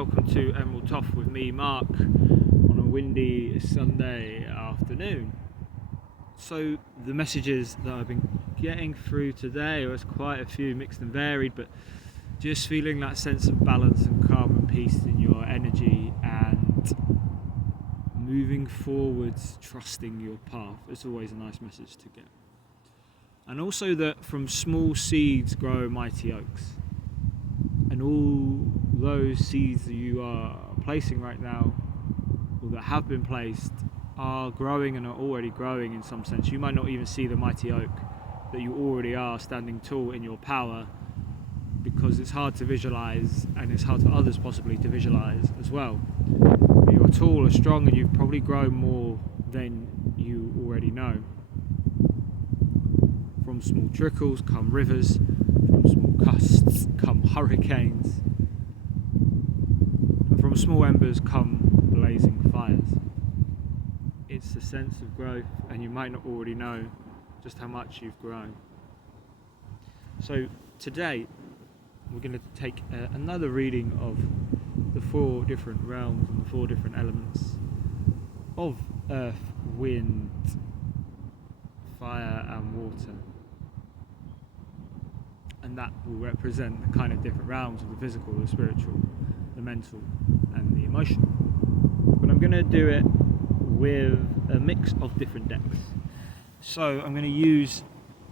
welcome to Thoth with me, Mark, on a windy Sunday afternoon. So the messages that I've been getting through today was quite a few, mixed and varied, but just feeling that sense of balance and calm and peace in your energy and moving forwards, trusting your path. It's always a nice message to get. And also that from small seeds grow mighty oaks. And all those seeds that you are placing right now, or that have been placed, are growing and are already growing in some sense. You might not even see the mighty oak that you already are standing tall in your power, because it's hard to visualize and it's hard for others possibly to visualize as well. But you are tall and strong and you've probably grown more than you already know. From small trickles come rivers, from small gusts come hurricanes, and from small embers come blazing fires. It's a sense of growth, and you might not already know just how much you've grown. So today we're going to take another reading of the 4 different realms and the 4 different elements of earth, wind, fire and water. And that will represent the kind of different realms of the physical, the spiritual, the mental and the emotional. But I'm going to do it with a mix of different decks. So I'm going to use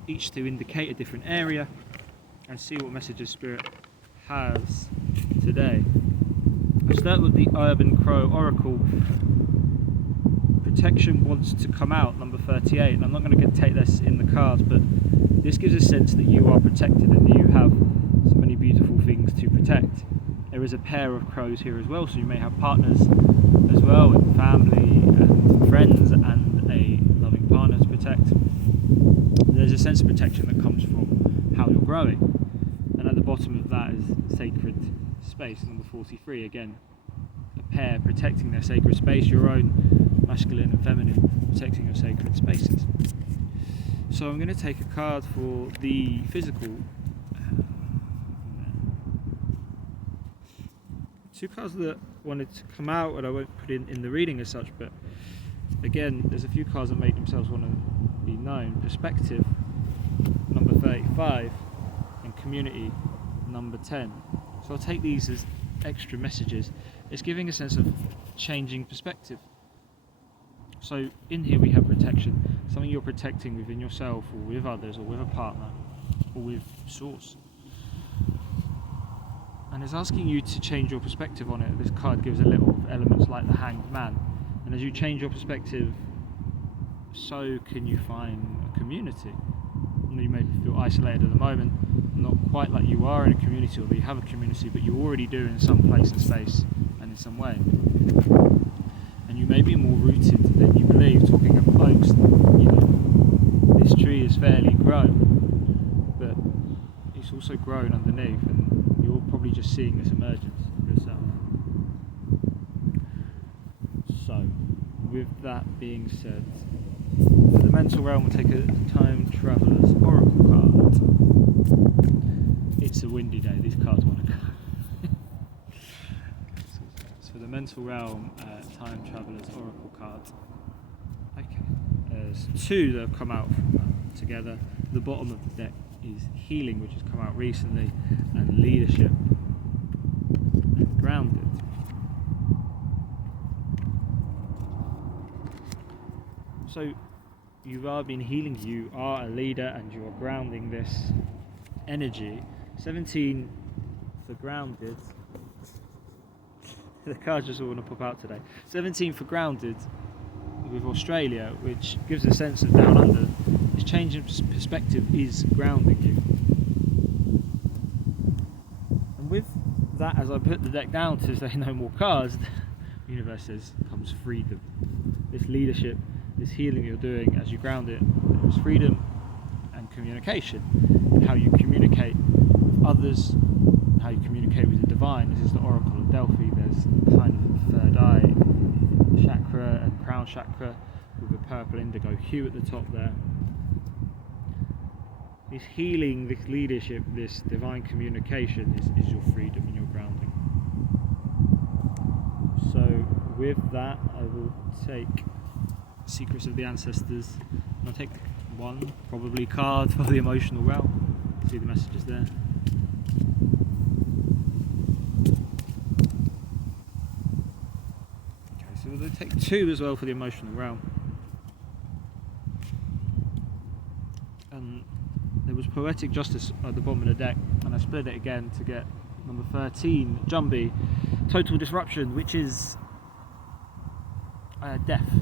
each to indicate a different area and see what messages Spirit has today. I'll start with the Urban Crow Oracle. Protection wants to come out, number 38, and I'm not going to take this in the cards, but this gives a sense that you are protected and you have so many beautiful things to protect. There is a pair of crows here as well, so you may have partners as well, and family and friends and a loving partner to protect. There's a sense of protection that comes from how you're growing, and at the bottom of that is sacred space, number 43. Again, a pair protecting their sacred space, your own masculine and feminine, protecting your sacred spaces. So I'm going to take a card for the physical. 2 cards that wanted to come out, and I won't put in the reading as such, but again, there's a few cards that make themselves want to be known. Perspective, number 35, and community, number 10. So I'll take these as extra messages. It's giving a sense of changing perspective. So in here we have protection, something you're protecting within yourself or with others or with a partner or with Source. And it's asking you to change your perspective on it. This card gives a little of elements like the Hanged Man. And as you change your perspective, so can you find a community. You may feel isolated at the moment, not quite like you are in a community or that you have a community, but you already do in some place and space and in some way. And you may be more rooted than you believe. Talking of oaks, this tree is fairly grown, but it's also grown underneath, and you're probably just seeing this emergence of yourself. So, with that being said, for the mental realm, we'll take a Time Traveler's Oracle card. It's a windy day, these cards want to go. For the mental realm, Time Traveler's Oracle card. Okay, there's 2 that have come out from that together. The bottom of the deck is Healing, which has come out recently, and Leadership, and Grounded. So you are been healing, you are a leader, and you are grounding this energy. 17 for Grounded. The cards just all want to pop out today. 17 for Grounded with Australia, which gives a sense of down under. This change in perspective is grounding you. And with that, as I put the deck down to say no more cards, the universe says comes freedom. This leadership, this healing you're doing as you ground it, there's freedom and communication. And how you communicate with others, how you communicate with the divine. This is the Oracle of Delphi. There's kind of a third eye chakra and crown chakra with a purple indigo hue at the top there. This healing, this leadership, this divine communication is your freedom and your grounding. with that, I will take Secrets of the Ancestors, and I'll take one, probably, card for the emotional realm. See the messages there. Okay, so we'll take two as well for the emotional realm. And there was Poetic Justice at the bottom of the deck, and I split it again to get number 13, Jumbie, Total Disruption, which is death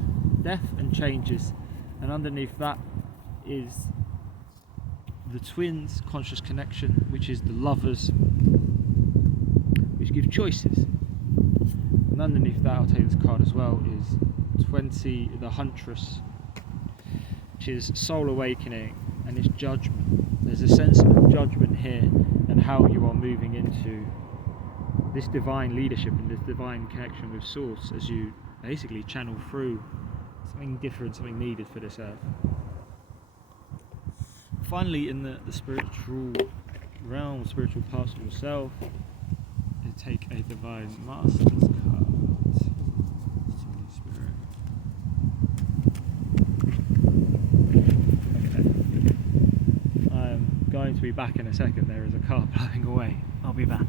and changes, and underneath that is the twins conscious connection, which is the lovers, which give choices. And underneath that, I'll take this card as well, is 20, the Huntress, which is soul awakening and it's judgment. There's a sense of judgment here and how you are moving into this divine leadership and this divine connection with Source as you basically channel through something different, something needed for this earth. Finally, in the spiritual realm, spiritual parts of yourself, you take a Divine Master's card. Spirit. Okay. I'm going to be back in a second. There is a car blowing away. I'll be back.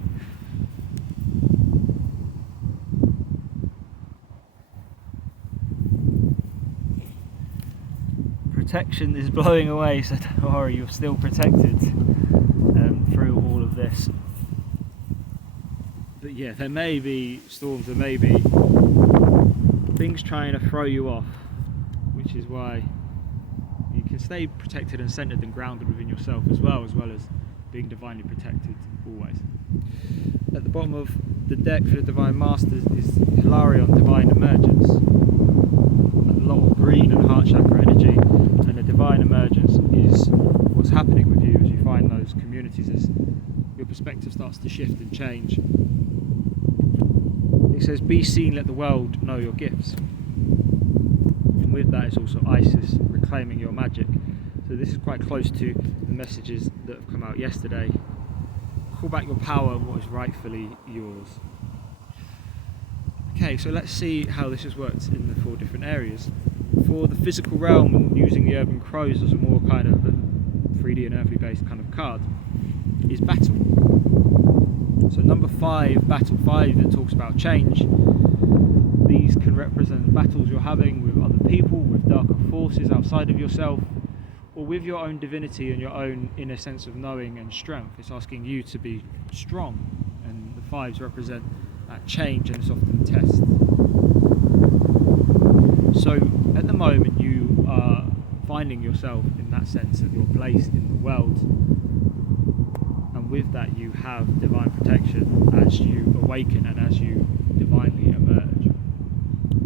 Protection is blowing away, so don't worry, you're still protected through all of this. But yeah, there may be storms, there may be things trying to throw you off, which is why you can stay protected and centered and grounded within yourself as well as being divinely protected always. At the bottom of the deck for the Divine Masters is Hilarion, Divine Emergence. A lot of green and heart chakra energy, and the Divine Emergence is what's happening with you as you find those communities, as your perspective starts to shift and change. It says, be seen, let the world know your gifts. And with that is also Isis, reclaiming your magic. So this is quite close to the messages that have come out yesterday. Call back your power and what is rightfully yours. Okay, so let's see how this has worked in the 4 different areas. For the physical realm, and using the Urban Crows as a more kind of 3D and earthly based kind of card, is battle. So number 5, battle 5, that talks about change. These can represent battles you're having with other people, with darker forces outside of yourself, or with your own divinity and your own inner sense of knowing and strength. It's asking you to be strong, and the 5s represent that change, and it's often tests. So at the moment you are finding yourself in that sense of your place in the world, and with that you have divine protection as you awaken and as you divinely emerge.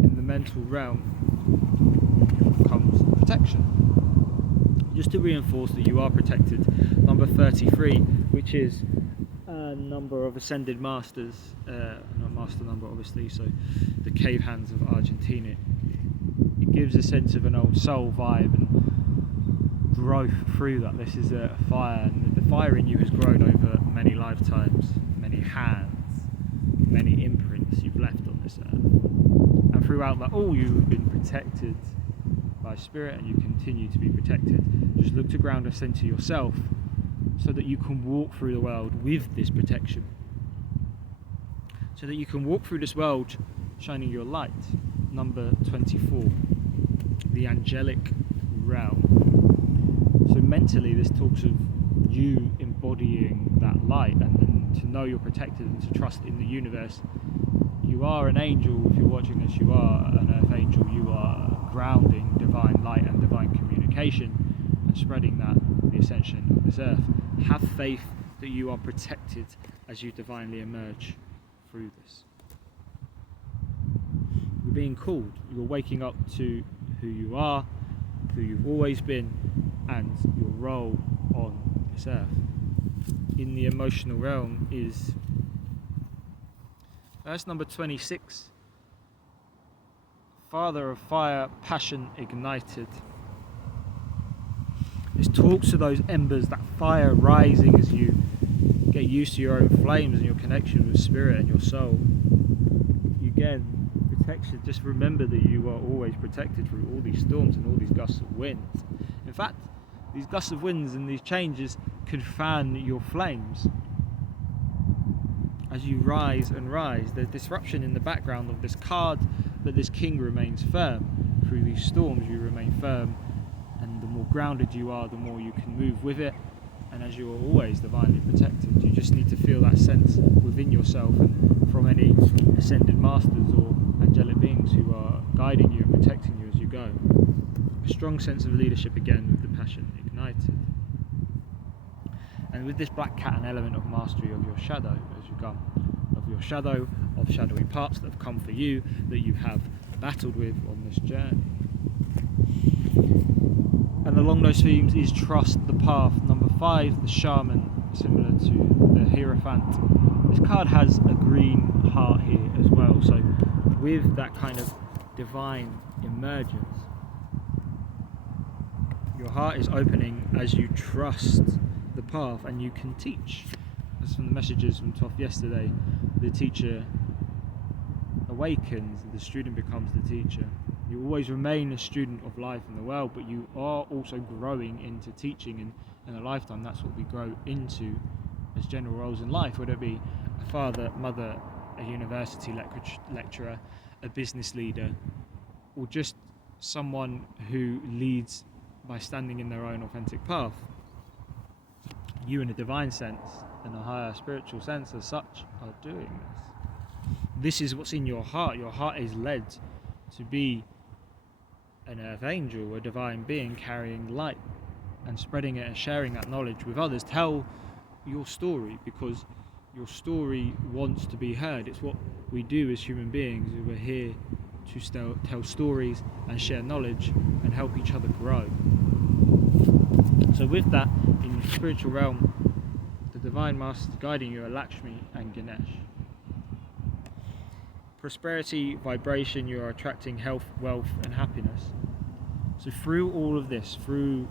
In the mental realm comes protection. Just to reinforce that you are protected, number 33, which is a number of ascended masters, not master number obviously, so the cave hands of Argentina. It gives a sense of an old soul vibe and growth through that. This is a fire, and the fire in you has grown over many lifetimes, many hands, many imprints you've left on this earth. And throughout that all, you've been protected by spirit, and you continue to be protected. Just look to ground and center yourself so that you can walk through the world with this protection, so that you can walk through this world shining your light. Number 24, the angelic realm. So mentally this talks of you embodying that light, and then to know you're protected and to trust in the universe. You are an angel. If you're watching this, you are an earth angel. You are grounding divine light and divine communication and spreading that, the ascension of this earth. Have faith that you are protected as you divinely emerge through this. You're being called. You're waking up to who you are, who you've always been, and your role on this earth. In the emotional realm is verse number 26. Father of fire, passion ignited. This talks to those embers, that fire rising as you get used to your own flames and your connection with spirit and your soul. You again protection. Just remember that you are always protected through all these storms and all these gusts of winds. In fact, these gusts of winds and these changes could fan your flames. As you rise and rise, there's disruption in the background of this card, but this king remains firm. Through these storms you remain firm, and the more grounded you are, the more you can move with it. And as you are always divinely protected, you just need to feel that sense within yourself and from any ascended masters or angelic beings who are guiding you and protecting you as you go. A strong sense of leadership again with the passion ignited. And with this black cat, an element of mastery of your shadow as you come, of your shadow, of shadowy parts that have come for you, that you have battled with on this journey. And along those themes is trust the path. Number 5, the shaman, similar to the Hierophant. This card has a green heart here as well, so with that kind of divine emergence, your heart is opening as you trust the path, and you can teach. As from the messages from Thoth yesterday, the teacher awakens, the student becomes the teacher. You always remain a student of life in the world, but you are also growing into teaching, and in a lifetime that's what we grow into as general roles in life, whether it be a father, mother, a university lecturer, a business leader, or just someone who leads by standing in their own authentic path. You in a divine sense, in a higher spiritual sense as such, are doing this. This is what's in your heart. Your heart is led to be an earth angel, a divine being carrying light and spreading it and sharing that knowledge with others. Tell your story, because your story wants to be heard. It's what we do as human beings. We're here to tell stories and share knowledge and help each other grow. So with that, in the spiritual realm, the divine masters guiding you are Lakshmi and Ganesh. Prosperity, vibration, you are attracting health, wealth and happiness. So through all of this, through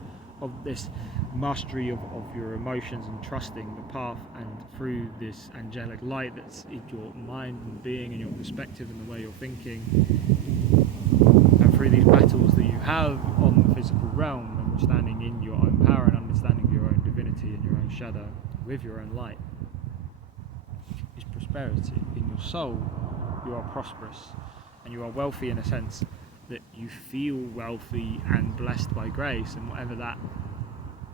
this mastery of your emotions and trusting the path, and through this angelic light that's in your mind and being and your perspective and the way you're thinking, and through these battles that you have on the physical realm, and standing in your own power and understanding your own divinity and your own shadow with your own light, is prosperity. In your soul you are prosperous, and you are wealthy in a sense that you feel wealthy and blessed by grace, and whatever that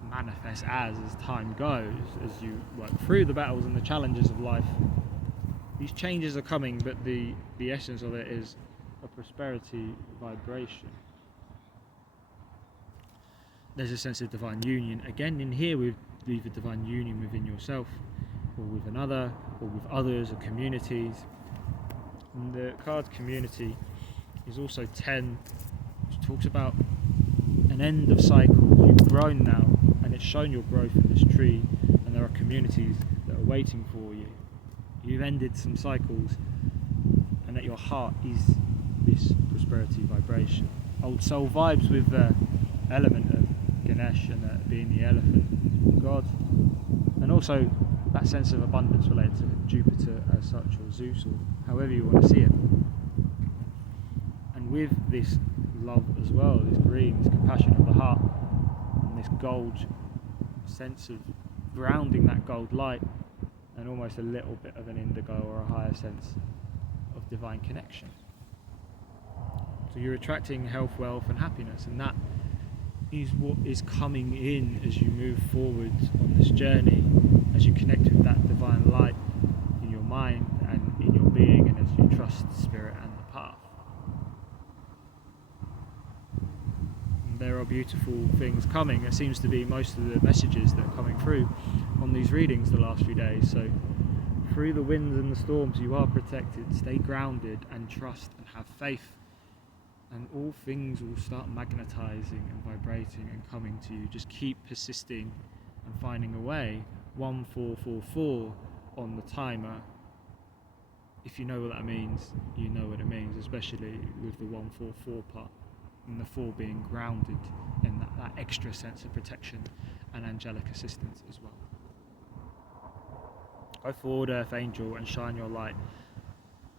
manifests as time goes, as you work through the battles and the challenges of life, these changes are coming, but the essence of it is a prosperity vibration. There's a sense of divine union again in here, with either divine union within yourself or with another or with others or communities. And the card community is also 10, which talks about an end of cycles. You've grown now, and it's shown your growth in this tree, and there are communities that are waiting for you. You've ended some cycles, and at your heart is this prosperity vibration. Old soul vibes with the element of Ganesh and being the elephant god, and also that sense of abundance related to Jupiter as such, or Zeus, or however you want to see it. And with this love as well, this green, this compassion of the heart, and this gold sense of grounding that gold light, and almost a little bit of an indigo or a higher sense of divine connection. So you're attracting health, wealth and happiness, and that is what is coming in as you move forward on this journey, as you connect with that divine light in your mind and in your being, and as you trust the spirit and the path. And there are beautiful things coming. It seems to be most of the messages that are coming through on these readings the last few days. So through the winds and the storms you are protected. Stay grounded and trust and have faith, and all things will start magnetizing and vibrating and coming to you. Just keep persisting and finding a way. 1444 on the timer. If you know what that means, you know what it means, especially with the 144 part, and the 4 being grounded in that extra sense of protection and angelic assistance as well. Go forward, Earth Angel, and shine your light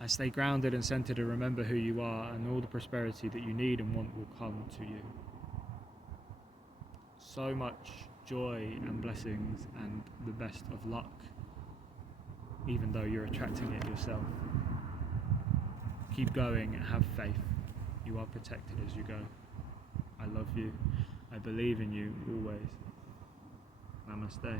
And stay grounded and centered and remember who you are, and all the prosperity that you need and want will come to you. So much joy and blessings and the best of luck, even though you're attracting it yourself. Keep going and have faith. You are protected as you go. I love you. I believe in you always. Namaste.